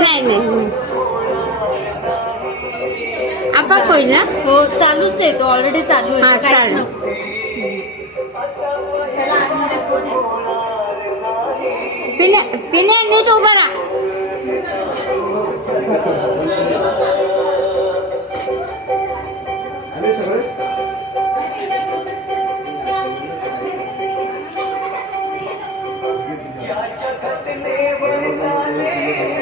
নেই আপা কই না ও চালু চে তো অলরেডি চালু চালু পিনে নি টুবারা Yeah.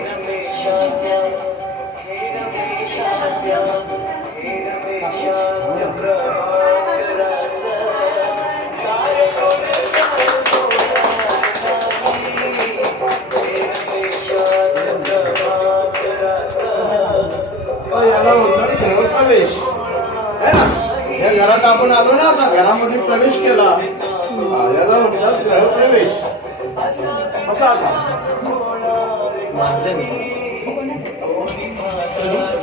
प्रवेश घर अपन आलो ना आता घर मधे प्रवेश ग्रह प्रवेश आता